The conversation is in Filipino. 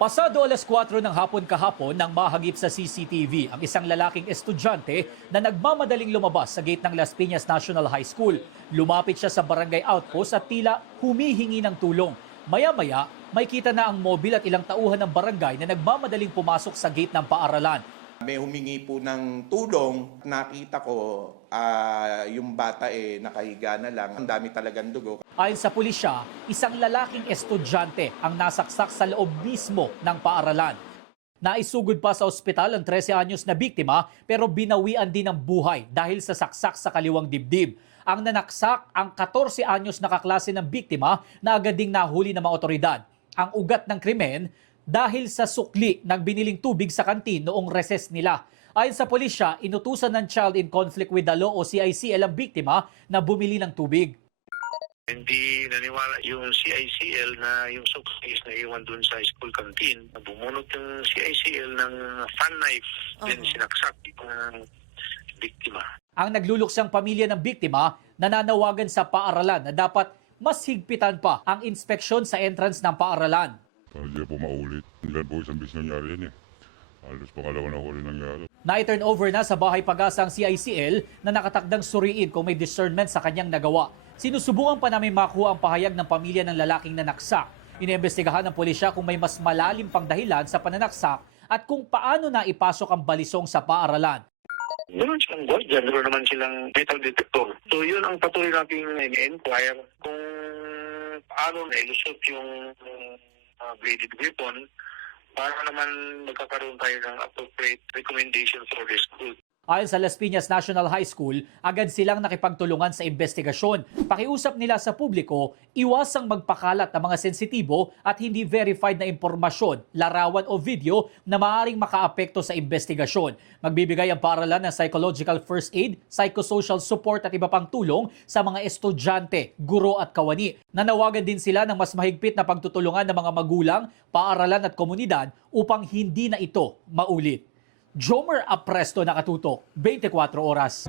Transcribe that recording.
Pasado alas 4 ng hapon kahapon nang mahagip sa CCTV ang isang lalaking estudyante na nagmamadaling lumabas sa gate ng Las Piñas National High School. Lumapit siya sa barangay outpost at tila humihingi ng tulong. Maya-maya, may kita na ang mobil at ilang tauhan ng barangay na nagmamadaling pumasok sa gate ng paaralan. May humingi po ng tulong. Nakita ko yung bata nakahiga na lang. Ang dami talagang dugo. Ayon sa pulisya, isang lalaking estudyante ang nasaksak sa loob mismo ng paaralan. Naisugod pa sa ospital ang 13 anyos na biktima pero binawian din ng buhay dahil sa saksak sa kaliwang dibdib. Ang nanaksak ang 14 anyos na kaklase ng biktima na agad ding nahuli ng mga otoridad. Ang ugat ng krimen dahil sa sukli ng biniling tubig sa kantin noong recess nila. Ayon sa pulisya, inutusan ng Child in Conflict with the Law o CICL ang biktima na bumili ng tubig. Hindi naniwala yung CICL na yung suitcase na iwan dun sa school canteen. Bumunot yung CICL ng fan knife, then sinaksak yung biktima. Ang nagluluksang pamilya ng biktima nananawagan sa paaralan na dapat mas higpitan pa ang inspeksyon sa entrance ng paaralan. Hindi po maulit. Hanggang po isang bis nangyari yan Halos pangalawa na huli nangyari. Na-turn over na sa Bahay Pag-asa ang CICL na nakatakdang suriin kung may discernment sa kanyang nagawa. Sinusubukan pa namin makuha ang pahayag ng pamilya ng lalaking nanaksak. Iniimbestigahan ng pulisya kung may mas malalim pang dahilan sa pananaksak at kung paano na ipasok ang balisong sa paaralan. Meron silang guardian, meron naman silang metal detector. So yun ang patuloy nating in-inquire kung paano na-ilusot yung bladed weapon para naman magkakaroon tayo ng appropriate recommendation for the school. Ayon sa Las Piñas National High School, agad silang nakipagtulungan sa investigasyon. Pakiusap nila sa publiko, iwasang magpakalat ng mga sensitibo at hindi verified na impormasyon, larawan o video na maaaring makaapekto sa investigasyon. Magbibigay ang paaralan ng psychological first aid, psychosocial support at iba pang tulong sa mga estudyante, guro at kawani. Nanawagan din sila ng mas mahigpit na pagtutulungan ng mga magulang, paaralan at komunidad upang hindi na ito maulit. Jomer Apresto, nakatutok, 24 oras.